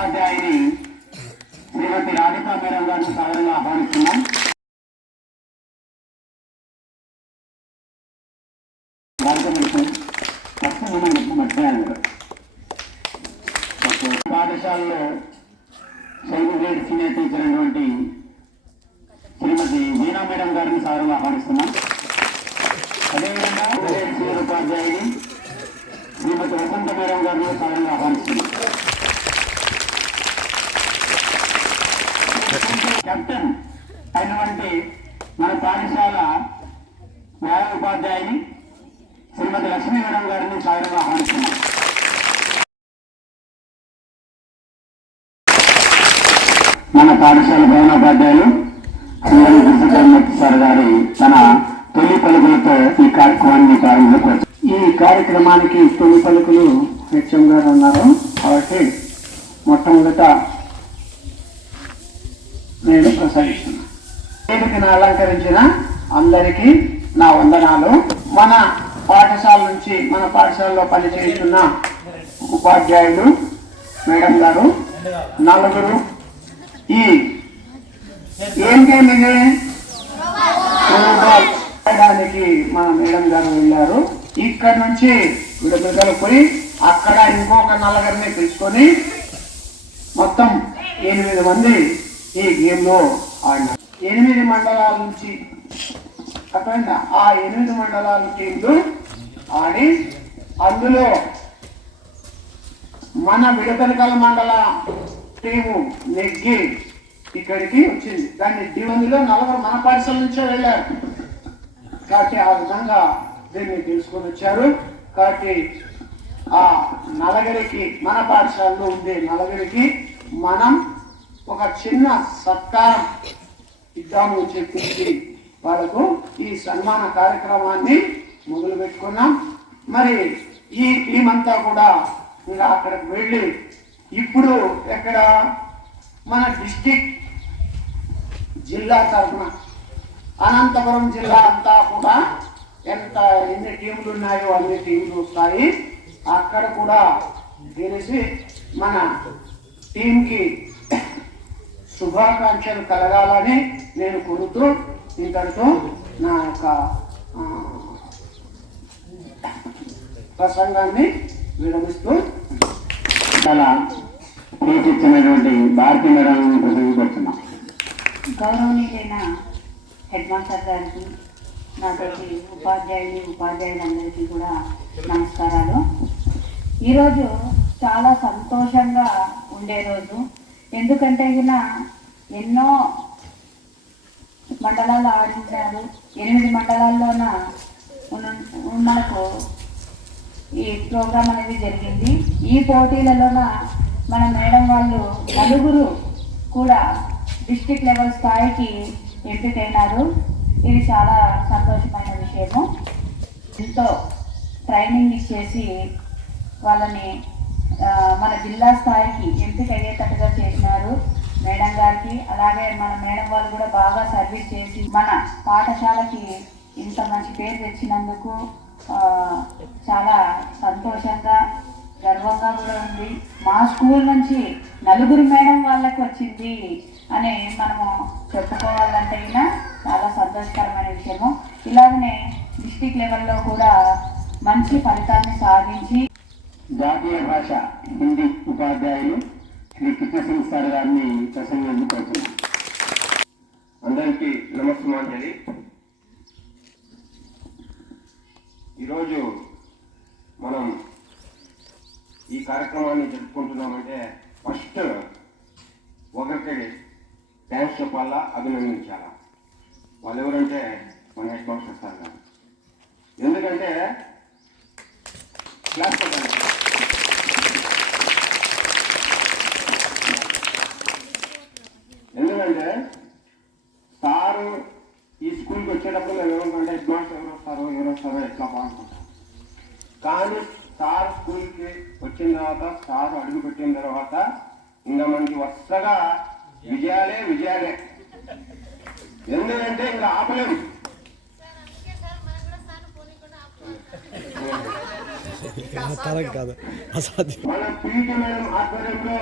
ఉపాధ్యాయుని శ్రీమతి రాధికా మేడం గారిని సాధారణంగా ఆహ్వానిస్తున్నాం. పాఠశాలలో సెకండ్ గ్రేడ్ సీనియర్ టీచర్ అయినటువంటి శ్రీమతి వీణా మేడం గారిని సాధారణంగా ఆహ్వానిస్తున్నాం. అదేవిధంగా సీనియర్ ఉపాధ్యాయుని శ్రీమతి వసంత మేడం గారిని సాధారణంగా ఆహ్వానిస్తున్నాం. కెప్టెన్ అయినటువంటి మన పాఠశాల న్యాయ ఉపాధ్యాయుని శ్రీమతి లక్ష్మీ మేడం గారిని సాధారణంగా ఆహ్వానిస్తున్నాం. మన పాఠశాల ప్రధానోపాధ్యాయులు శ్రీమతి కృష్ణమూర్తి సార్ గారి తన తొలి పలుకులతో ఈ కార్యక్రమాన్ని ప్రారంభించారు. ఈ కార్యక్రమానికి తొలి పలుకులు హెచ్ఎం గారు అన్నారు కాబట్టి మొట్టమొదట నేను ప్రసంగిస్తున్నాను. వేదికను అలంకరించిన అందరికీ నా వందనాలు. మన పాఠశాల నుంచి మన పాఠశాలలో పనిచేస్తున్న ఉపాధ్యాయులు మేడం గారు నలుగురు ఈ ఏం గేమ్ ఇది చేయడానికి మన మేడం గారు వెళ్ళారు. ఇక్కడ నుంచి విడుదల పోయి అక్కడ ఇంకొక నలుగురిని తీసుకొని మొత్తం 8 మంది ఈ గేమ్ లో ఆడినారు. 8 మండలాల నుంచి అక్కడ ఆ 8 మండలాల టీంలు ఆడి అందులో మన విడతలకల మండల టీము నెగ్గి ఇక్కడికి వచ్చింది. దాన్ని దివందిలో 4 మన పాఠశాల నుంచే వెళ్ళారు కాబట్టి ఆ విధంగా దీన్ని తీసుకొని వచ్చారు. కాబట్టి ఆ నలుగురికి మన పాఠశాలలో ఉండే నలుగురికి మనం ఒక చిన్న సత్కారం ఇద్దాము చెప్పించి వాళ్ళకు ఈ సన్మాన కార్యక్రమాన్ని మొదలు పెట్టుకున్నాం. మరి ఈ టీం అంతా కూడా ఇంకా అక్కడికి వెళ్ళి ఇప్పుడు ఎక్కడ మన డిస్టిక్ జిల్లా తరఫున అనంతపురం జిల్లా అంతా కూడా ఎన్ని టీములు ఉన్నాయో అన్ని టీములు వస్తాయి. అక్కడ కూడా గెలిచి మన టీంకి శుభాకాంక్షలు కలగాలని నేను కోరుతూ ఇంతటితో నా యొక్క ప్రసంగాన్ని విరమిస్తూ చాలా ఇచ్చినటువంటి భారతీ మేడం ప్రసంగించుకుంటున్నాం. గౌరవనీయులైన హెడ్ మాస్టర్ గారికి, నాతోటి ఉపాధ్యాయులందరికీ కూడా నమస్కారాలు. ఈరోజు చాలా సంతోషంగా ఉండే రోజు. ఎందుకంటే ఎన్నో మండలాలు ఆడించారు. 8 మండలాల్లోన మనకు ఈ ప్రోగ్రాం అనేది జరిగింది. ఈ పోటీలలోన మన మేడం వాళ్ళు నలుగురు కూడా డిస్ట్రిక్ట్ లెవెల్ స్థాయికి ఎంపికైనారు. ఇది చాలా సంతోషమైన విషయము. ఎంతో ట్రైనింగ్ ఇచ్చేసి వాళ్ళని మన జిల్లా స్థాయికి ఎంపిక అయ్యేటట్టుగా చేసినారు మేడం గారికి. అలాగే మన మేడం వాళ్ళు కూడా బాగా సర్వీస్ చేసి మన పాఠశాలకి ఇంత మంచి పేరు తెచ్చినందుకు చాలా సంతోషంగా గర్వంగా కూడా ఉంది. మా స్కూల్ నుంచి నలుగురు మేడం వాళ్ళకి వచ్చింది అని మనము చెప్పుకోవాలంటే చాలా సంతోషకరమైన విషయము. ఇలాగనే డిస్ట్రిక్ట్ లెవెల్లో కూడా మంచి ఫలితాన్ని సాధించి జాతీయ భాష హిందీ ఉపాధ్యాయులు శ్రీ కృష్ణసింగ్ సార్ గారిని ప్రసంగించుకుంటున్నాం. అందరికీ నమస్కారం. ఈరోజు మనం ఈ కార్యక్రమాన్ని జరుపుకుంటున్నామంటే ఫస్ట్ ఒకరికి థ్యాంక్స్ చెప్పాలా, అభినందించాలా. వాళ్ళు ఎవరంటే మన హెడ్ మాస్టర్ సార్ గారు. ఎందుకంటే క్లాస్ ఎందుకంటే సారు ఈ స్కూల్కి వచ్చేటప్పుడు మేము ఏమంటే హెడ్ మాస్టర్ ఎవరు వస్తారో ఎట్లా బాగుంటుంటాం. కానీ సార్ స్కూల్కి వచ్చిన తర్వాత, సార్ అడుగు పెట్టిన తర్వాత ఇంకా మనకి వరుసగా విజయాలే. ఎందుకంటే ఇంకా ఆపలేము. కాదు అసాధ్యం. మన పీటీ మేడం ఆధ్వర్యంలో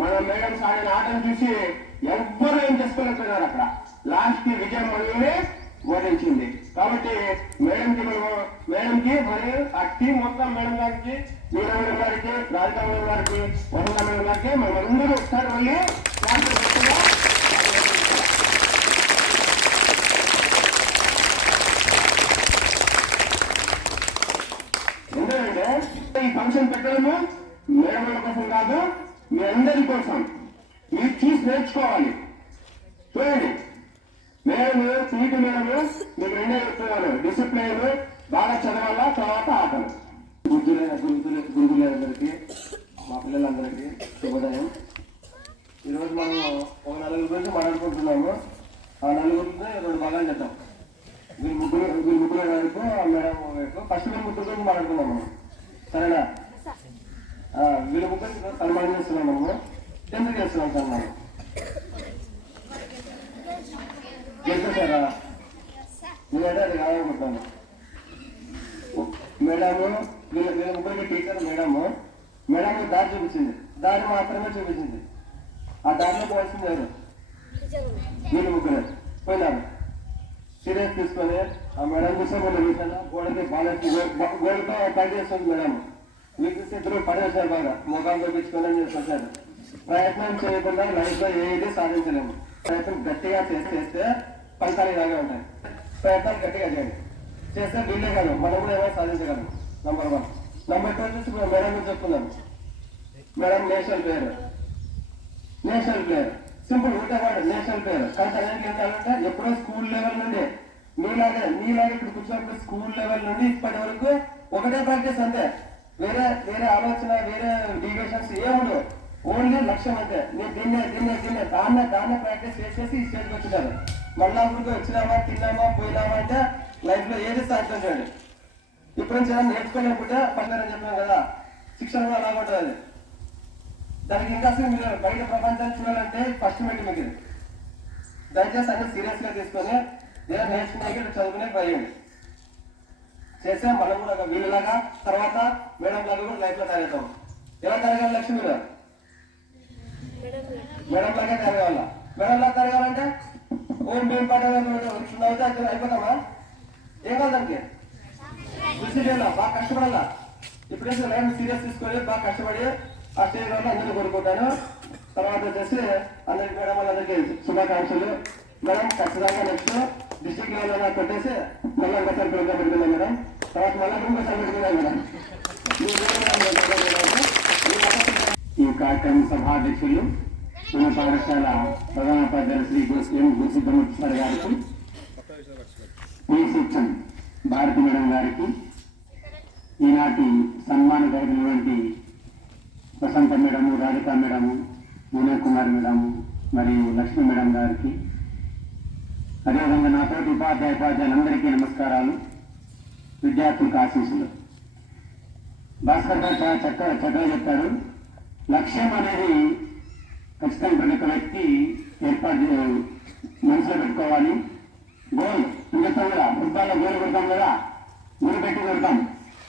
మన మేడం సాగిన ఆటను చూసి ఎవ్వరూ ఏం చేసుకోలేకపోయినారు. అక్కడ లాస్ట్ కి విజయం మనల్ని ఓడించింది. కాబట్టి మేడంకి మరియు ఆ టీం మొత్తం మేడం గారికి, వీర మేడం గారికి, రాధికా మేడం గారికి, వసంత మేడం గారికి మనం అందరూ ఒకసారి మళ్ళీ ఎందుకంటే ఈ ఫంక్షన్ పెట్టడము మేడల కోసం కాదు, మీ అందరి కోసం. మీరు చూసి నేర్చుకోవాలి. చూడండి, మేడం సీటు మేడము మీకు రెండే చెప్తున్నాను, డిసిప్లైన్ బాగా చదవాలా, తర్వాత ఆటలు. గురువులందరికీ, మా పిల్లలందరికీ శుభోదయం. ఈరోజు మనం ఒక నలుగురు గురించి మాట్లాడుకుంటున్నాము. ఆ నలుగురిని 2 భాగాలు చేద్దాం. వీళ్ళు ముగ్గురు వైపు, మేడం వైపు. ఫస్ట్ మేము ముగ్గురు గురించి మాట్లాడుకున్నాం మనం, సరేనా? వీళ్ళ ముగ్గురు సన్మానం చేస్తున్నాం మనము. 10th చేస్తున్నాం సన్మానం. చేసేసారా? నేనంటే అది కాదనుకుంటాను. మేడము వీళ్ళ ముగ్గురికి టీచర్ మేడము దారి చూపించింది. దారి మాత్రమే చూపించింది. ఆ దారిలో పోవాల్సింది లేదు. వీళ్ళు ముగ్గురు పోయినారు. సీరియస్ తీసుకొని ఆ మేడం చూస్తే వీళ్ళు చూసాను గోడకి గోడతో పని చేస్తుంది మేడం. వీళ్ళు చూస్తే 2 పడేసారు బాగా, ముఖాలు చూపించుకొని చేస్తారు. ప్రయత్నం చేయకుండా లైఫ్ లో ఏది సాధించలేము. ప్రయత్నం గట్టిగా చేస్తే ఫలితాలు ఇలాగే ఉంటాయి. ప్రయత్నాలు గట్టిగా చేయండి. చేస్తే వీళ్ళే కాదు, మనం కూడా ఏమైనా సాధించగలము. నంబర్ 1. నంబర్ 2 వచ్చేసి మేడం గురించి చెప్తున్నాను. మేడం నేషనల్ ప్లేయర్ సింపుల్ ఉంటేవాడు నేషనల్ ప్లేయర్. కానీ తనకి ఏంటంటే ఎప్పుడో స్కూల్ లెవెల్ నుండి మీలాగే ఇక్కడ కూర్చోప్పుడు స్కూల్ లెవెల్ నుండి ఇప్పటి వరకు ఒకటే ప్రాక్టీస్ అంతే. వేరే ఆలోచన, వేరే డివియేషన్స్ ఏముండవు. ఓన్లీ లక్ష్యం అంతే. నేను దీన్నే దాన్నే ప్రాక్టీస్ చేసేసి ఈ స్టేజ్కి వచ్చినారు. మళ్ళా ఊరికి వచ్చినామా, తిన్నామా, పోయినామా అంటే లైఫ్ లో ఏది సాధ్యం చేయండి. ఇప్పుడు నుంచి ఏదైనా నేర్చుకోలేకుంటే పడతారని చెప్పాను కదా, శిక్షణ కూడా అలాగ ఉంటుంది. అది దానికి ఇంకా మీరు బయట ప్రపంచాన్ని చూడాలంటే ఫస్ట్ మెట్టు మీకు. దయచేసి అన్ని సీరియస్ గా తీసుకొని ఏదైనా నేర్చుకునే చదువుకునే ట్రై చేయండి. చేస్తే మనం కూడా వీళ్ళలాగా తర్వాత మేడం లాగా కూడా లైఫ్ లో తయారవుతాం. ఎలా తరగాలి లక్ష్మి? మీరు మేడం లాగే తరగాల. మేడం లాగా తరగాలంటే మేము పడ్డ అయిపోతామా? ఏం కాదు దానికి కృషి చేయాలా, బాగా కష్టపడాలా. ఇప్పుడైతే లైఫ్ సీరియస్ తీసుకొని బాగా కష్టపడి ఆ స్టేజ్ వల్ల అందరినీ కోరుకుంటాను. తర్వాత వచ్చేసి అందరికి మేడం వాళ్ళందరికీ శుభాకాంక్షలు. మేడం ఖచ్చితంగా నెక్స్ట్ డిస్ట్రిక్ట్ లెవెల్ పెట్టేసి మళ్ళీ ఒకసారి ప్రోగ్రామ్ పెట్టుకున్నాం మేడం. తర్వాత మళ్ళీ ఇంకోసారి పెట్టుకున్నాం మేడం. ఈ కార్యక్రమ సభాధ్యక్షులు మన పాఠశాల ప్రధానోపాధ్యాయులు శ్రీ ఎం గురుసిద్ధమూర్తి సార్ గారికి, PSHM భారతి మేడం గారికి, ఈనాటి సన్మానం జరిగినటువంటి Vasantha madam, Radhika madam, Vinay Kumar madam మరియు లక్ష్మీ మేడం గారికి, అదేవిధంగా నాతోటి ఉపాధ్యాయులందరికీ నమస్కారాలు, విద్యార్థులకు ఆశీస్సులు. భాస్కర్ గారు చాలా చక్కగా చెప్పారు. లక్ష్యం అనేది ఖచ్చితంగా ప్రతి ఒక్క వ్యక్తి మనసులో పెట్టుకోవాలి. గోల్ ఇంకెత్తాం కదా, ఫుట్బాల్లో గోల్ కొడతాం కదా, గురి పెట్టి కొడతాం.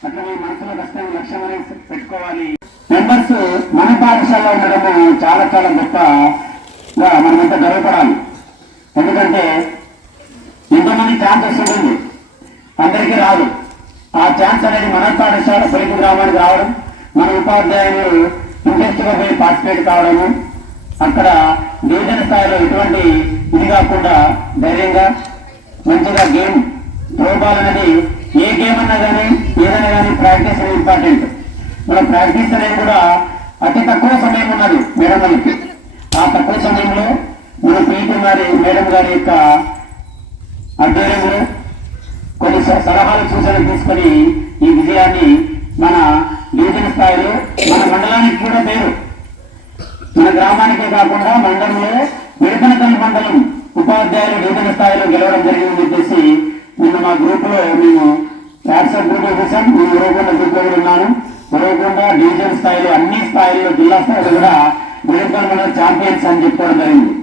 అట్లా మీ మనసులో ఖచ్చితంగా లక్ష్యం అనేది పెట్టుకోవాలి. మెంబర్స్ మన పాఠశాలలో ఉండడము చాలా గొప్పగా మనమంతా గర్వపడాలి. ఎందుకంటే ఎంతోమంది ఛాన్స్ వస్తుంది, అందరికీ రాదు. ఆ ఛాన్స్ అనేది మన పాఠశాల పొలికి గ్రామానికి రావడం, మన ఉపాధ్యాయులు ఇంట్రెస్ట్ గా పోయి పార్టిసిపేట్ కావడము, అక్కడ డివిజన్ స్థాయిలో ఎటువంటి ఇది కాకుండా ధైర్యంగా మంచిగా గేమ్ త్రోబాల్ అనేది ఏ గేమ్ అన్నా కానీ ఏదైనా కానీ ప్రాక్టీస్ అనేది ఇంపార్టెంట్. మన ప్రాక్టీస్ అనేది కూడా అతి తక్కువ సమయం ఉన్నది మేడం గారికి. ఆ తక్కువ సమయంలో మన పీటీ మేడం గారి యొక్క ఆధ్వర్యంలో కొన్ని సలహాలు సూచనలు తీసుకొని ఈ విజయాన్ని మన డివిజన్ స్థాయిలో మన మండలానికి కూడా పేరు, మన గ్రామానికే కాకుండా మండలంలో విడపనకల్లి మండలం ఉపాధ్యాయులు డివిజన్ స్థాయిలో గెలవడం జరిగిందని చెప్పేసి నిన్న మా గ్రూప్ లో మేము వాట్సాప్ గ్రూప్ చూసాం. మేము ఉరవకొండ గ్రూప్ లో కూడా ఉన్నాను. ఉరవకొండ డివిజన్ స్థాయిలో అన్ని స్థాయిలో జిల్లా స్థాయిలో కూడా విడపనకల్లి మండలం ఛాంపియన్స్ అని చెప్పుకోవడం జరిగింది.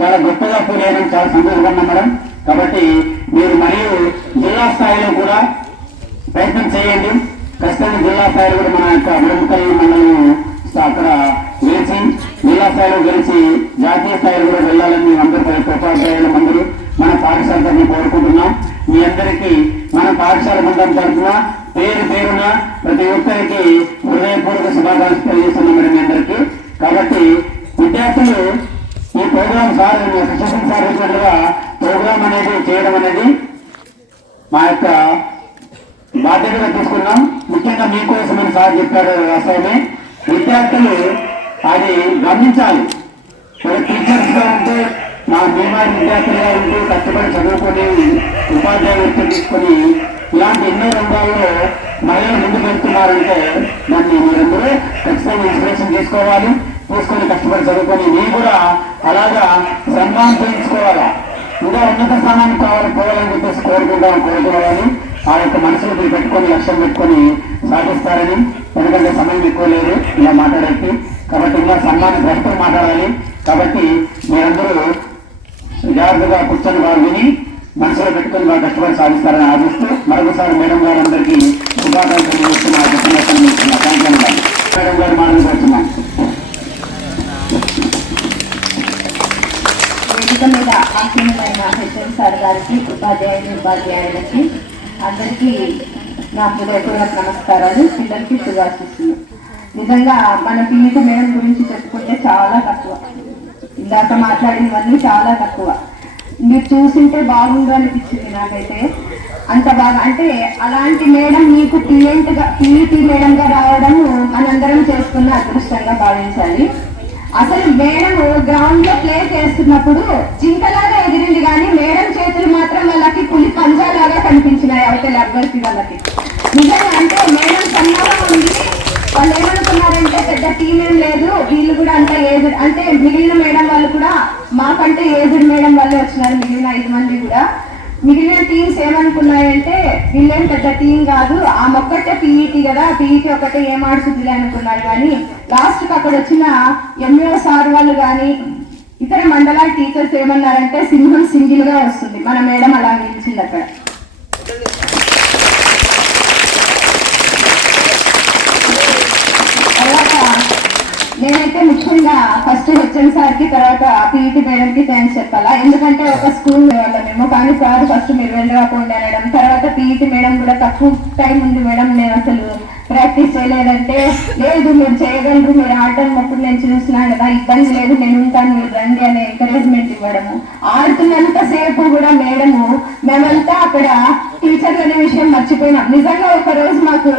చాలా గొప్పగా ఫీల్ అయ్యాను, చాలా సంతోషంగా మేడం. కాబట్టి మీరు మరియు జిల్లా స్థాయిలో కూడా ప్రయత్నం చేయండి. ఖచ్చితంగా జిల్లా స్థాయిలో కూడా మన యొక్క బుడంకల్ మండలం అక్కడ గెలిచి జిల్లా స్థాయిలో గెలిచి జాతీయ స్థాయిలో కూడా వెళ్ళాలని అందరూ ఉపాధ్యాయులు అందరూ మన పాఠశాల తరఫున కోరుకుంటున్నాం. మీ అందరికీ మన పాఠశాల మండలం తరఫున పేరు పేరున ప్రతి ఒక్కరికి హృదయపూర్వక శుభాకాంక్షలు తెలియజేస్తున్నాం మేడం మీ అందరికీ. కాబట్టి విద్యార్థులు ఈ ప్రోగ్రామ్ సార్ కృష్ణ సార్ చెప్పినట్లుగా ప్రోగ్రామ్ అనేది చేయడం అనేది మా యొక్క బాధ్యతగా తీసుకున్నాం. ముఖ్యంగా మీకోసమని సార్ చెప్పారు వాస్తవమే. విద్యార్థులు అది గమనించాలి. టీచర్స్ గా ఉంటే మా బీమారి విద్యార్థులుగా ఉంటూ కష్టపడి చదువుకొని ఉపాధ్యాయ వృత్తి తీసుకొని ఇలాంటి ఎన్నో రంగాల్లో మహిళలు ముందుకు వెళ్తున్నారంటే దాన్ని మీరందరూ ఖచ్చితంగా ఇన్స్పిరేషన్ తీసుకొని కష్టపడి చదువుకొని మీరు కూడా అలాగా సన్మానం చేయించుకోవాలా, ఇంకా ఉన్నత స్థానానికి పోవాలని చెప్పేసి కోరుకోవాలి. ఆ యొక్క మనసులో మీరు పెట్టుకొని లక్ష్యం పెట్టుకొని సాధిస్తారని. ఎందుకంటే సమయం ఎక్కువ లేదు ఇలా మాట్లాడేది, కాబట్టి ఇంకా సన్మానం ప్రస్తుతం మాట్లాడాలి. కాబట్టి మీరందరూ జాగ్రత్తగా కూర్చొని వారు విని మనసులో పెట్టుకొని వారు కష్టపడి సాధిస్తారని ఆశిస్తూ మరొకసారి మేడం గారు అందరికీ శుభాకాంక్షలు చేస్తున్నా. థ్యాంక్ యూ మేడం గారు మాట్లాడుతున్నాం. వేదిక మీద ఆసీనులైన హెచ్ఎం సార్ గారికి, ఉపాధ్యాయులకి అందరికీ నా హృదయపూర్వక నమస్కారాలు. పిల్లలకి శుభాశిస్తులు. నిజంగా మన పీఈటీ మేడం గురించి చెప్పుకుంటే చాలా తక్కువ, ఇందాక మాట్లాడినవన్నీ చాలా తక్కువ. మీరు చూసింటే బాగుండు అనిపించింది నాకైతే. అంత బాగా అంటే అలాంటి మేడం మీకు పీఈటీ మేడంగా రావడం మనందరం చేసుకున్న అదృష్టంగా భావించాలి. అసలు మేడం గ్రౌండ్ లో ప్లే చేస్తున్నప్పుడు జింకలాగా ఎదిరింది, కానీ మేడం చేతులు మాత్రం వాళ్ళకి పులి పంజాలాగా కనిపించినాయి అవతల అభ్యర్థి వాళ్ళకి. నిజంగా అంటే మేడం సన్నాహం ఉంది. వాళ్ళు ఏమనుకున్నారంటే పెద్ద టీం ఏం లేదు, వీళ్ళు కూడా అంత ఏజ్డ్ అంటే మిగిలిన మేడం వాళ్ళు కూడా మాకంటే ఏజ్డ్ మేడం వాళ్ళే వచ్చినారు. మిగిలిన 5 మంది కూడా మిగిలిన టీమ్స్ ఏమనుకున్నాయంటే వీళ్ళేం పెద్ద టీం కాదు, ఆ ఒక్కటే పీఈటీ కదా, పీఈటీ ఒకటే ఏం ఆడుతుందిలే అనుకున్నారు. కానీ లాస్ట్కి అక్కడ వచ్చిన ఎంఓ సార్ వాళ్ళు కానీ ఇతర మండలాల టీచర్స్ ఏమన్నారంటే సింహం సింగిల్ గా వస్తుంది, మన మేడం అలా నిలిచింది అక్కడ. నేనైతే ముఖ్యంగా ఫస్ట్ హెచ్ఎం సార్కి, తర్వాత పీఈటీ మేడంకి థ్యాంక్స్ చెప్పాలా. ఎందుకంటే ఒక స్కూల్ వాళ్ళమేమో, కానీ సార్ ఫస్ట్ మీరు వెళ్ళకపోండి అనడం, తర్వాత పీఈటీ మేడం కూడా తక్కువ టైం ఉంది మేడం నేను అసలు ప్రాక్టీస్ చేయలేదంటే, లేదు మీరు చేయగలరు, మీరు ఆడుతున్నప్పుడు నేను చూసినాను కదా, ఇబ్బంది లేదు, నేను ఉంటాను, మీరు రండి అనే ఎంకరేజ్మెంట్ ఇవ్వడము. ఆడుతున్నంత సేపు కూడా మేడము మేమంతా అక్కడ టీచర్లు అనే విషయం మర్చిపోయినాం. నిజంగా ఒక రోజు మాకు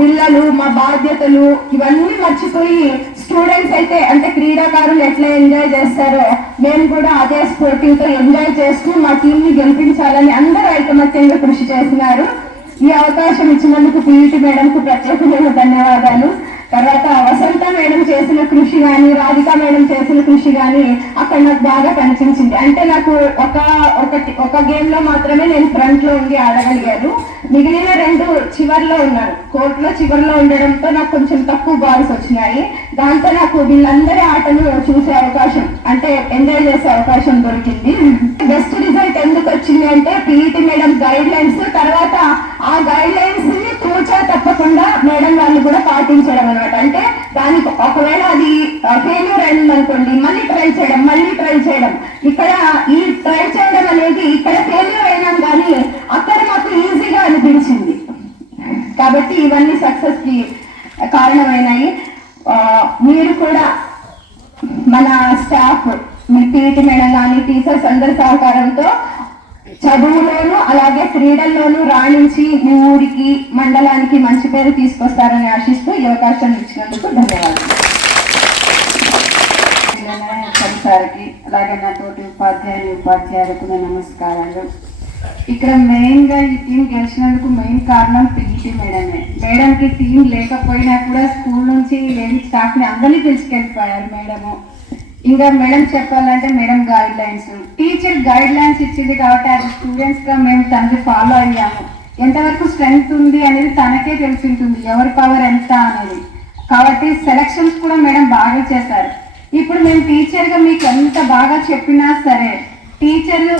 పిల్లలు మా బాధ్యతలు ఇవన్నీ మర్చిపోయి స్టూడెంట్స్ అయితే అంటే క్రీడాకారులు ఎట్లా ఎంజాయ్ చేస్తారో మేము కూడా అదే స్పోర్టివ్ తో ఎంజాయ్ చేస్తూ మా టీం ని గెలిపించాలని అందరూ ఐకమత్యంగా కృషి చేస్తున్నారు. ఈ అవకాశం ఇచ్చినందుకు పీఈటీ మేడం కు ప్రత్యేకమైన ధన్యవాదాలు. తర్వాత వసంత మేడం చేసిన కృషి కానీ, రాధిక మేడం చేసిన కృషి కానీ అక్కడ నాకు బాగా కనిపించింది. అంటే నాకు ఒక గేమ్ లో మాత్రమే నేను ఫ్రంట్ లో ఉండి ఆడగలిగాను, మిగిలిన 2 చివర్లో ఉన్నారు. కోర్టులో చివర్లో ఉండడంతో నాకు కొంచెం తక్కువ బాల్స్ వచ్చినాయి. దాంతో నాకు వీళ్ళందరి ఆటను చూసే అవకాశం అంటే ఎంజాయ్ చేసే అవకాశం దొరికింది. బెస్ట్ రిజల్ట్ ఎందుకు వచ్చింది అంటే పీఈటీ మేడం గైడ్ లైన్స్, తర్వాత ఆ గైడ్ లైన్స్ ని తూచా తప్పకుండా మేడం వాళ్ళు కూడా పాటించడం అనమాట. అంటే దానికి ఒకవేళ అది ఫెయిల్యూర్ అయింది అనుకోండి, మళ్ళీ ట్రై చేయడం. ఇక్కడ ఈ ట్రై చేయడం అనేది ఇక్కడ ఫెయిల్యూర్ అయినాం కానీ అక్కడ మాకు ఈజీగా అనిపించింది. కాబట్టి ఇవన్నీ సక్సెస్ కి కారణమైనాయి. మీరు కూడా మన స్టాఫ్, మీ పీఈటీ మేడం కానీ టీచర్స్ అందరి సహకారంతో చదువులోను అలాగే క్రీడల్లోనూ రాణించి మీ ఊరికి మండలానికి మంచి పేరు తీసుకొస్తారని ఆశిస్తూ ఈ అవకాశం ఇచ్చినందుకు ధన్యవాదాలు. సార్కి అలాగే నా తోటి ఉపాధ్యాయులకు నమస్కారాలు. ఇక్కడ మెయిన్ గా ఈ టీం గెలిచినందుకు మెయిన్ కారణం పీఈటీ మేడమే. మేడంకి టీం లేకపోయినా కూడా స్కూల్ నుంచి లేని స్టాఫ్ ని అందరినీ పిలుచుకెళ్ళిపోయారు మేడము. ఇంకా మేడం చెప్పాలంటే madam guide lines, teacher guide lines ఇచ్చింది కాబట్టి అది స్టూడెంట్స్ గా మేము తనకి ఫాలో అయ్యాము. ఎంతవరకు స్ట్రెంగ్త్ ఉంది అనేది తనకే తెలిసి ఉంటుంది, ఎవరి పవర్ ఎంత అనేది. కాబట్టి సెలక్షన్స్ కూడా మేడం బాగా చేశారు. ఇప్పుడు మేము టీచర్ గా మీకు ఎంత బాగా చెప్పినా సరే టీచర్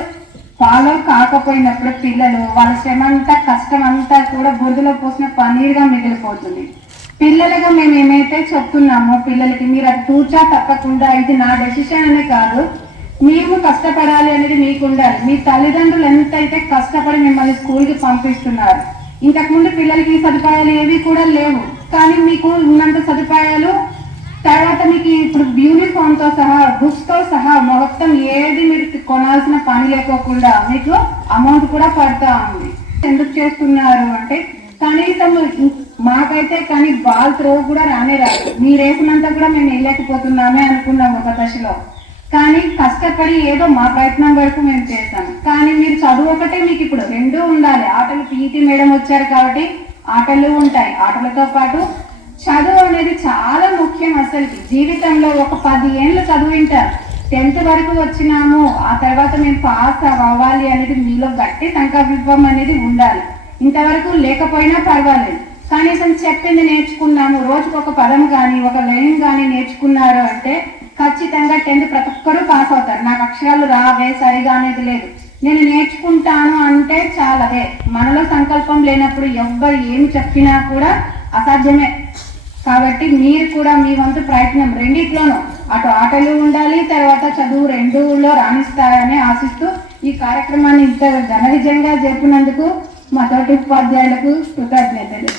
ఫాలో కాకపోయినప్పుడు పిల్లలు వాళ్ళ శ్రమ అంతా కష్టం అంతా కూడా బురదలో పోసిన పన్నీరుగా మిగిలిపోతుంది. పిల్లలుగా మేము ఏమైతే చెప్తున్నామో పిల్లలకి మీరు అది తూచా తప్పకుండా ఇది నా డెసిషన్ అనే కాదు, మేము కష్టపడాలి అనేది మీకు ఉండాలి. మీ తల్లిదండ్రులు ఎంతైతే కష్టపడి మిమ్మల్ని స్కూల్కి పంపిస్తున్నారు, ఇంతకుముందు పిల్లలకి ఈ సదుపాయాలు ఏవి కూడా లేవు, కానీ మీకు ఉన్నంత సదుపాయాలు, తర్వాత మీకు ఇప్పుడు యూనిఫామ్ తో సహా బుక్స్ తో సహా మొత్తం ఏది మీరు కొనాల్సిన పని లేకోకుండా మీకు అమౌంట్ కూడా పడతా ఉంది. ఎందుకు చేస్తున్నారు అంటే కనీసం మాకైతే కానీ బాల్ త్రో కూడా రానే రాదు, మీరు వేసినంత కూడా మేము వెళ్ళలేకపోతున్నామే అనుకున్నాం ఒక దశలో. కానీ కష్టపడి ఏదో మా ప్రయత్నం వరకు మేము చేస్తాం. కానీ మీరు చదువు ఒకటే మీకు ఇప్పుడు రెండూ ఉండాలి. ఆటలు పీఈటీ మేడం వచ్చారు కాబట్టి ఆటలు ఉంటాయి, ఆటలతో పాటు చదువు అనేది చాలా ముఖ్యం. అసలుకి జీవితంలో ఒక 10 ఏళ్ళు చదువుంటారు, 10th వరకు వచ్చినాము, ఆ తర్వాత మేము పాస్ అవ్వాలి అనేది మీలో గట్టి సంకల్పం అనేది ఉండాలి. ఇంతవరకు లేకపోయినా పర్వాలేదు, కనీసం చెప్పింది నేర్చుకున్నాము, రోజుకు ఒక పదం కానీ ఒక లైన్ కానీ నేర్చుకున్నారు అంటే ఖచ్చితంగా 10th ప్రతి ఒక్కరూ పాస్ అవుతారు. నాకు అక్షరాలు రావే సరిగా అనేది లేదు, నేను నేర్చుకుంటాను అంటే చాలదే. మనలో సంకల్పం లేనప్పుడు ఎవ్వరు ఏమి చెప్పినా కూడా అసాధ్యమే. కాబట్టి మీరు కూడా మీ వంతు ప్రయత్నం రెండిట్లోనూ, అటు ఆటలు ఉండాలి, తర్వాత చదువు రెండులో రాణిస్తారని ఆశిస్తూ ఈ కార్యక్రమాన్ని ఇంత ఘన విజయంగా జరిపినందుకు మా తోటి ఉపాధ్యాయులకు కృతజ్ఞతలు.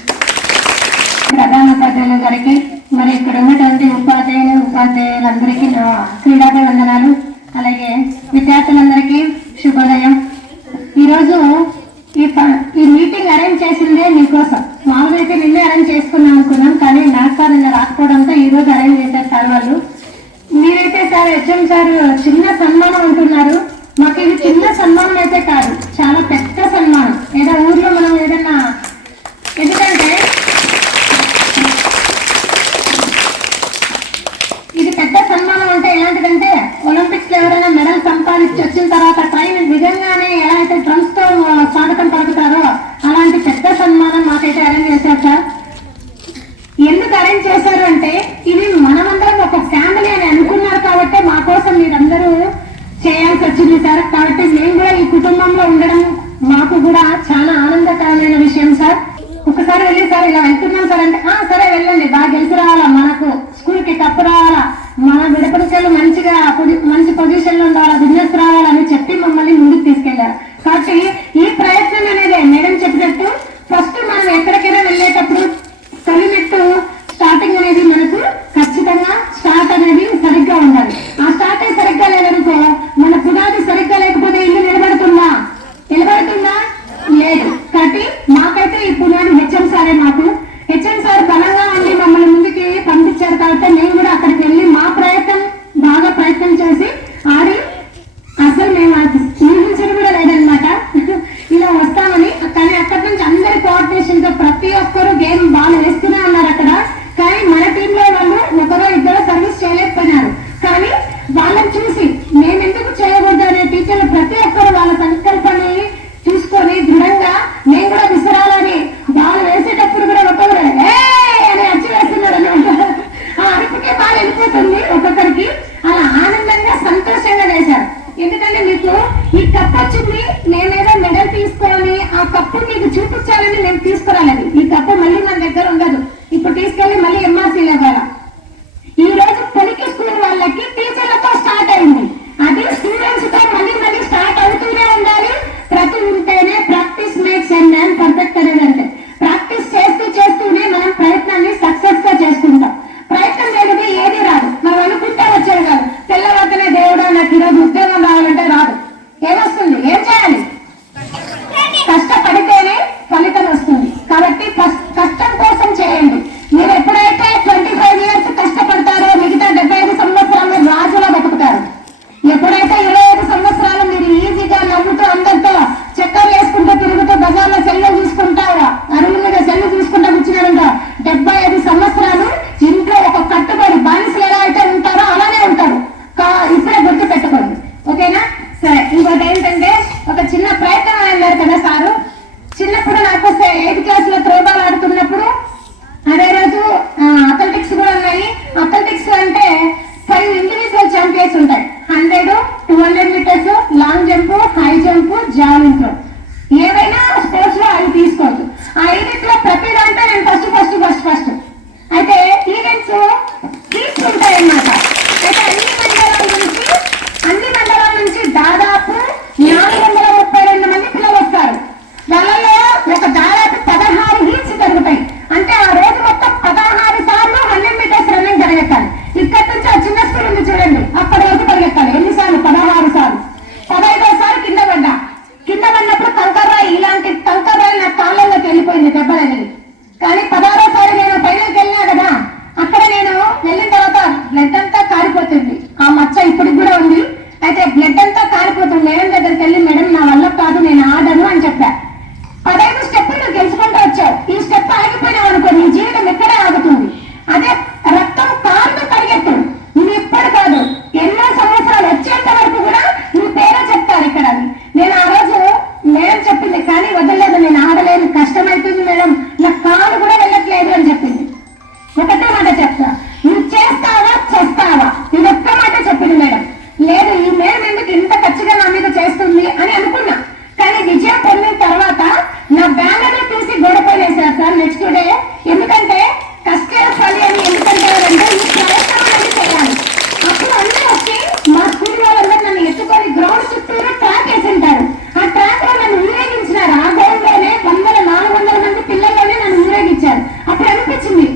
ప్రధాన ఉపాధ్యాయుల గారికి, మరి ఇక్కడ ఉన్నటువంటి ఉపాధ్యాయులందరికీ క్రీడాభివందనాలు, అలాగే విద్యార్థులందరికీ శుభోదయం. ఈరోజు ఈ మీటింగ్ అరేంజ్ చేసిందే మీకోసం. మామూలుగా అయితే నిన్నే అరేంజ్ చేసుకున్నాం అనుకున్నాం, కానీ నాకు సార్ నిన్న రాకపోవడంతో ఈ రోజు అరేంజ్ చేశారు సార్ వాళ్ళు. మీరైతే సార్ హెచ్ఎం సార్ చిన్న సన్మానం అంటున్నారు, మాకు ఇది చిన్న సన్మానం అయితే కాదు, చాలా పెద్ద సన్మానం. ఏదో ఊర్లో మనం ఏదన్నా, ఎందుకంటే ఇది పెద్ద సన్మానం అంటే ఎలాంటిదంటే ఒలింపిక్స్ లో ఎవరైనా మెడల్ సంపాదించి వచ్చిన తర్వాత ట్రైన్ నిజంగానే ఎలా అయితే డ్రమ్స్ తో స్వాగతం పలుకుతారో అలాంటి పెద్ద సన్మానం మాకైతే అరేంజ్ చేశారు సార్. ఎందుకు అరేంజ్ చేశారు అంటే ఇది మనమందరం ఒక ఫ్యామిలీ అని అనుకున్నారు కాబట్టి మా కోసం మీరందరూ చేయాల్సి వచ్చింది సార్. కాబట్టి మేము కూడా ఈ కుటుంబంలో ఒకటే మాట చెప్తా, నువ్వు చేస్తావా చేస్తావా, ఇది ఒక్క మాట చెప్పింది మేడం. లేదు ఈ మేడం ఎందుకు ఇంత ఖచ్చితంగా నా మీద చేస్తుంది అని అనుకున్నా. కానీ విజయం పొందిన తర్వాత నా బ్యానర్లు తీసి గొడవలు వేశారు సార్ నెక్స్ట్ డే. ఎందుకంటే కష్టాలి అని ఎందుకంటారంటే ఈ కార్యక్రమాన్ని చేయాలి. అప్పుడు అందరూ వచ్చి మా స్కూల్ వాళ్ళందరూ నన్ను ఎత్తుకొని గ్రౌండ్ చుట్టూరు ట్రాక్ వేసింటారు. ఆ ట్రాక్ లో నన్ను ఊరేగించినారు. ఆ గ్రౌండ్ లోనే 400 మంది పిల్లల్లోనే నన్ను ఊరేగించారు. అప్పుడు అనిపించింది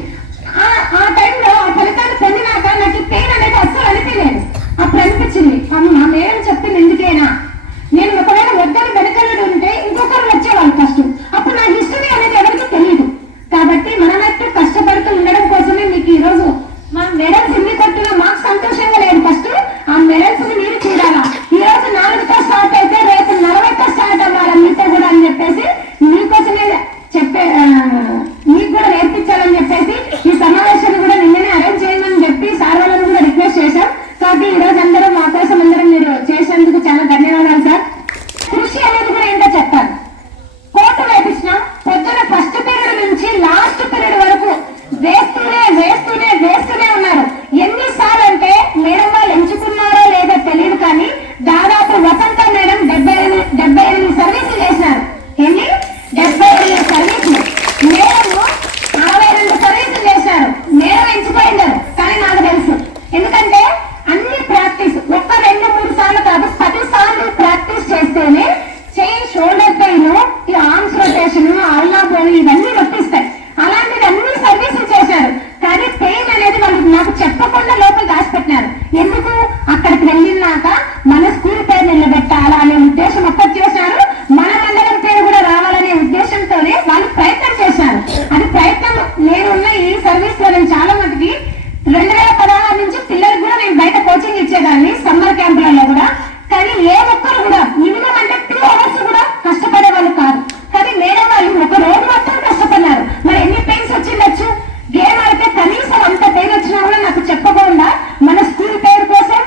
ఆ టైంలో ఆ ఫలితాన్ని పొందినాక నాకు పెయిన్ అనేది అస్సలు అనిపించలేదు. అప్పుడు అనిపించింది అమ్మ మేడం చెప్పింది ఎందుకైనా, నేను ఒకవేళ వద్దని వెనకలు ఉంటే ఇంకొకరు వచ్చేవాళ్ళు ఫస్ట్. అప్పుడు నా హిస్టరీ అనేది ఎవరికి తెలియదు. కాబట్టి మనమట్టు కష్టపడుతూ ఉండడం కోసమే మీకు ఈ రోజు మా మెడల్స్ ఎన్ని కొట్టినా మాకు సంతోషంగా లేదు. ఫస్ట్ ఆ మెడల్స్ ని మీరు చూడాలా. ఈ రోజు 4తో స్టార్ట్ అయితే రేపు 40తో స్టార్ట్ అవ్వాలి మీతో కూడా అని చెప్పేసి మీకోసమే మీకు కూడా నేర్పించాలని చెప్పేసి ఈ సమావేశాన్ని కూడా నిన్ననే అరేంజ్ చేయమని చెప్పి సార్ వాళ్ళని కూడా రిక్వెస్ట్ చేశాం. కాబట్టి ఈ రోజు అందరూ మా కోసం అందరం మీరు చేసేందుకు చాలా ధన్యవాదాలు సార్. కృషి అనేది కూడా ఏంటో చెప్తాను. కోర్టు వేపించినాం, పొద్దున ఫస్ట్ పీరియడ్ నుంచి లాస్ట్ పీరియడ్ వరకు వేస్తూనే ఉన్నారు. ఎన్నిసార్లు అంటే మేడం వాళ్ళు ఎంచుకున్నారో లేదో తెలియదు కానీ దాదాపు వసంత మేడం 78 సర్వీసులు చేసినారు. ఎన్ని 78 సర్వీసులు. మేడం 62 సర్వీసులు చేశారు. మేడం ఎంచుకోయిండారు కానీ నాకు తెలుసు. ఎందుకంటే అన్ని ప్రాక్టీస్ ఒక్క 2-3 సార్లు కాదు 10 సార్లు ప్రాక్టీస్ చేస్తేనే చెయ్యి షోల్డర్ పెయిన్, ఈ ఆర్మ్స్ రొటేషన్, అల్లా బోన్ ఇవన్నీ నొప్పిస్తాయి. అలాంటిది అన్ని సర్వీసులు చేశారు. కానీ పెయిన్ అనేది వాళ్ళు నాకు చెప్పకుండా లోపల దాచిపెట్టినారు. ఎందుకు అక్కడికి వెళ్ళినాక మన స్కూల్ పేరు నిలబెట్టాలా అనే ఉద్దేశం ఒక్కటి చేశారు. మన మండలం పేరు కూడా రావాలనే ఉద్దేశంతోనే వాళ్ళు ప్రయత్నం చేశారు. అది ప్రయత్నం నేనున్న ఈ సర్వీస్ లో నేను చాలా మటుకి 2016 నుంచి పిల్లలకు కూడా నేను బయట కోచింగ్ ఇచ్చేదాన్ని సమ్మర్ క్యాంపులలో కూడా. కానీ ఏ ఒక్కరు కూడా మినిమం అంటే 2 hours కూడా కష్టపడే వాళ్ళు కాదు. కానీ మేడం వాళ్ళు ఒక రోజు మొత్తం కష్టపడినారు. మరి ఎన్ని పెయిన్స్ వచ్చిండొచ్చు. గేమ్ ఆడితే కనీసం అంత పెయిన్ వచ్చినా కూడా నాకు చెప్పకుండా మన స్కూల్ పేరు కోసం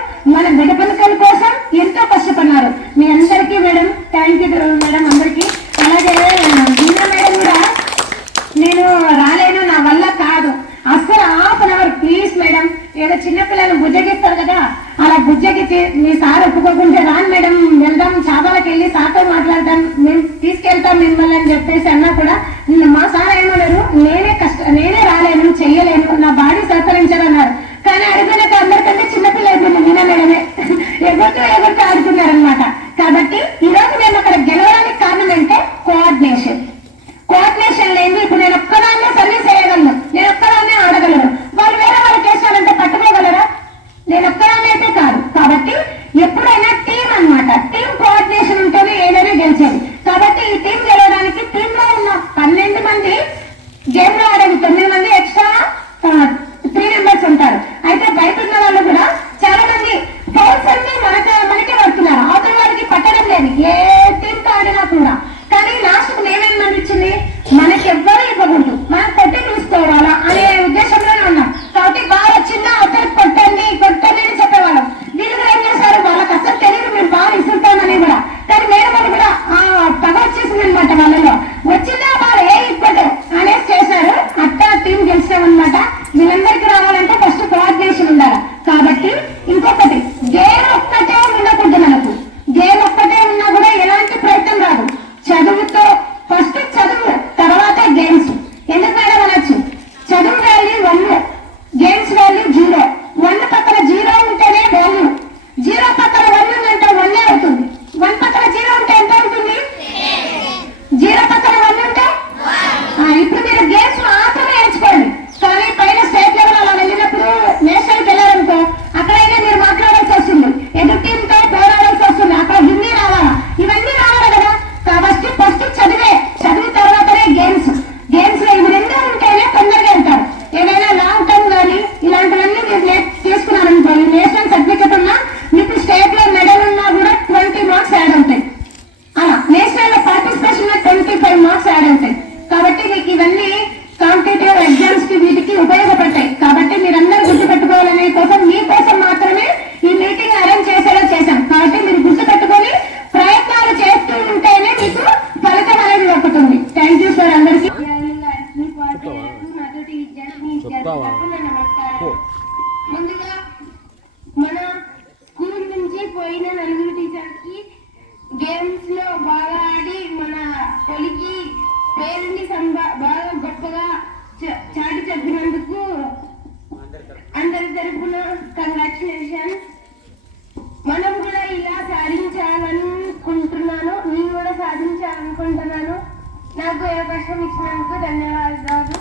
అందరికీ నా నమస్కారం. ముందుగా మన స్కూల్ నుంచి పోయిన నలుగురు టీచర్స్ కి గేమ్స్ లో బాగా ఆడి మన పొలికి పేరుని బాగా గొప్పగా చాటి చెప్పినందుకు అందరి తరపున కంగ్రాచులేషన్. మనం కూడా ఇలా సాధించాలనుకుంటున్నాను, నేను కూడా సాధించాలనుకుంటున్నాను. నాకు ఏ అవకాశం ఇచ్చినందుకు ధన్యవాదాలు.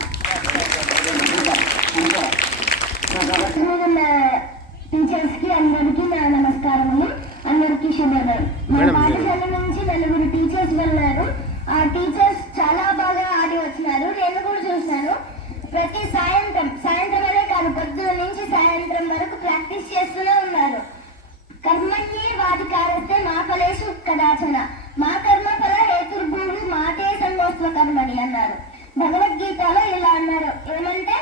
టీచర్స్ కి అందరికీ నా నమస్కారములు, అందరికీ శుభోదయం. మా పాఠశాల నుంచి నలుగురు టీచర్స్ వెళ్ళారు. ఆ టీచర్స్ చాలా బాగా ఆడి వచ్చినారు. నేను కూడా చూసినాను. ప్రతి సాయంత్రమే కాదు, పొద్దున నుంచి సాయంత్రం వరకు ప్రాక్టీస్ చేస్తూనే ఉన్నారు. కర్మణ్యే వాధికారస్తే మా ఫలేషు కదాచన మా కర్మ ఫల హేతుర్భూమి మాతే సంగోస్వ కర్మణి అన్నారు. భగవద్గీతలో ఇలా అన్నారు, ఏమంటే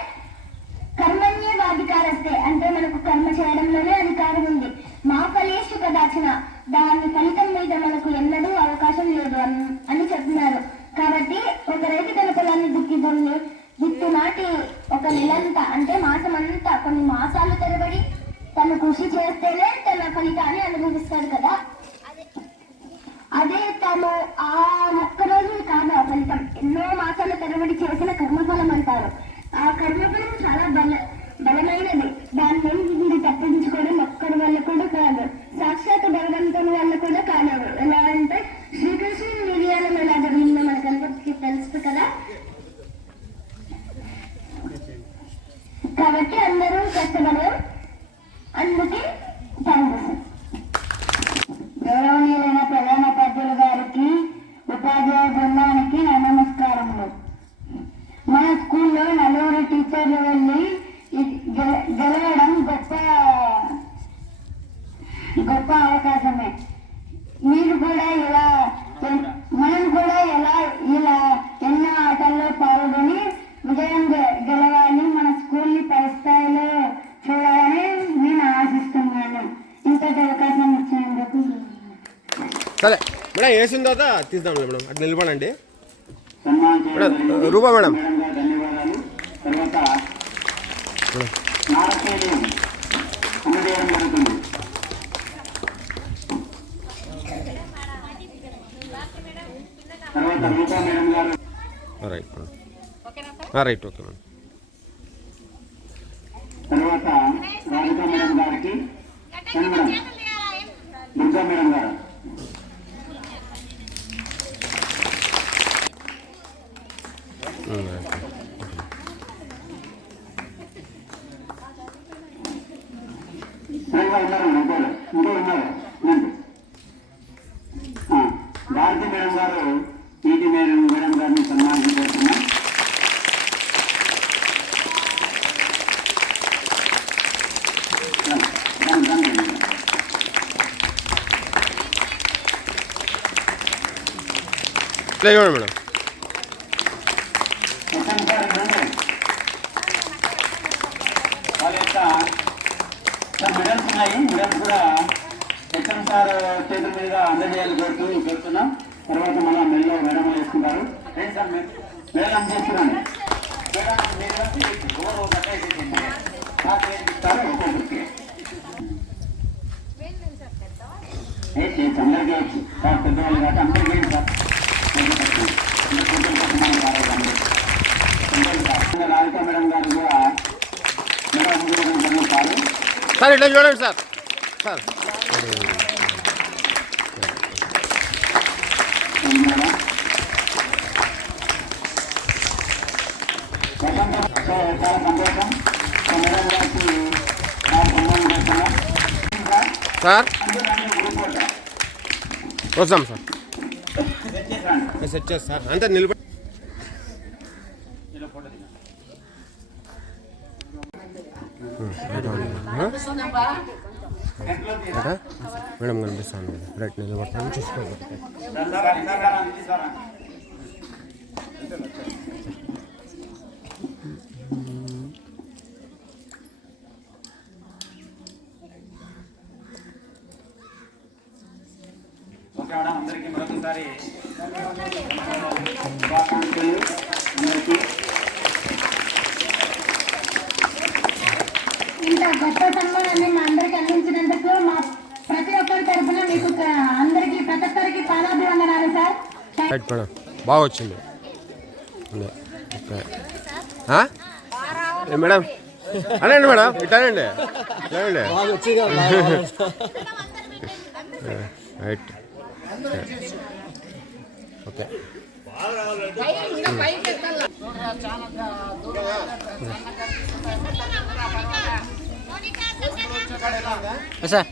కర్మణ్యే వాధికారస్తే అంటే మనకు కర్మ చేయడంలోనే అధికారం ఉంది. మా ఫలేషు కదాచన దాని ఫలితం మీద మనకు ఎన్నడూ అవకాశం లేదు అని చెప్తున్నారు. కాబట్టి ఒక రైతు తన పొలాన్ని దుక్కి నాటి ఒక నెలంతా అంటే మాసం అంతా కొన్ని మాసాలు తరబడి తను కృషి చేస్తేనే తన ఫలితాన్ని అనుభవిస్తాడు కదా. అదే తను ఆ ఒక్క రోజు కాదు ఆ ఫలితం, ఎన్నో మాసాల తరబడి చేసిన కర్మఫలం అంటారు. ఆ కర్మఫలం చాలా బలమైనది. దాన్ని నుండి తప్పించుకోవడం ఒక్కడి వల్ల కూడా కాదు, సాక్షాత్ భగవంతుని వల్ల కూడా కాలేదు. ఎలా అంటే శ్రీకృష్ణుని నిర్యాణం ఎలా జరిగిందో మనకందరికీ తెలుసు కదా. కాబట్టి అందరూ కష్టపడడం అందుకే పనిచేస్తాం. గౌరవనీయులైన ప్రధానోపాధ్యాయులు గారికి, ఉపాధ్యాయ బృందానికి నా నమస్కారములు. మన స్కూల్లో నలుగురు టీచర్లు వెళ్ళి గెలవడం గొప్ప అవకాశమే. మీరు కూడా మనం కూడా ఇలా ఎన్నో ఆటల్లో పాల్గొని విజయం గెలవాలి, మన స్కూల్ని పై స్థాయిలో చూడాలని నేను ఆశిస్తున్నాను. ఇంతటి అవకాశం ఇచ్చినందుకు సరే మేడం, వేసిన తర్వాత తీద్దాం మేడం. అట్లా నిలబడండి రూపా మేడం. ధన్యవాదాలు. తర్వాత నారకేయులు అందజేయడం జరుగుతుంది. తర్వాత రూపా మేడం గారు. Right madam, right, okay madam. తర్వాత రాధికా మేడం గారికి, మేడం దుర్గా మేడం గారు. భారతి మేడం గారు పీటీ మేడం గారిని సన్మానించబోతున్నాం. మేడం వాళ్ళ యొక్క మెడల్స్ ఉన్నాయి. మెడల్స్ కూడా హెచ్ఎం సార్ చేతుల మీద అందజేయాలి కోరుతున్నాం. తర్వాత మళ్ళీ మెడలో మేడం వేసుకుంటారు. సార్ మేడం చేస్తున్నాను. ఒక్కొక్కరికి అందరికీ సార్ పెద్దవాళ్ళు కాదు, అందరికీ సార్ రాధికా మేడం గారు కూడా మేడం సార్ సార్ ఇట్లా చూడండి సార్. సార్ చాలా సంతోషం. మేడం గారికి సార్ వస్తాం సార్. సెట్ చేస్తా సార్, అంతే నిలబడి మేడం కనిపిస్తాను. రైట్ నిలబడతాను, చూసుకోండి. ఓకే మేడం, అందరికీ మరొకసారి శుభాకాంక్షలు. అందరికీ ఇంత గొప్ప సన్మానాన్ని మా అందరికి అందించినందుకు మా ప్రతి ఒక్కరి తరఫున మీకు అందరికి ప్రతి ఒక్కరికి పాదాభివందనాలు సార్. రైట్ మేడం, బాగా వచ్చింది. ఓకే మేడం, అనండి మేడం, ఇట్లానండి రైట్. Okay sir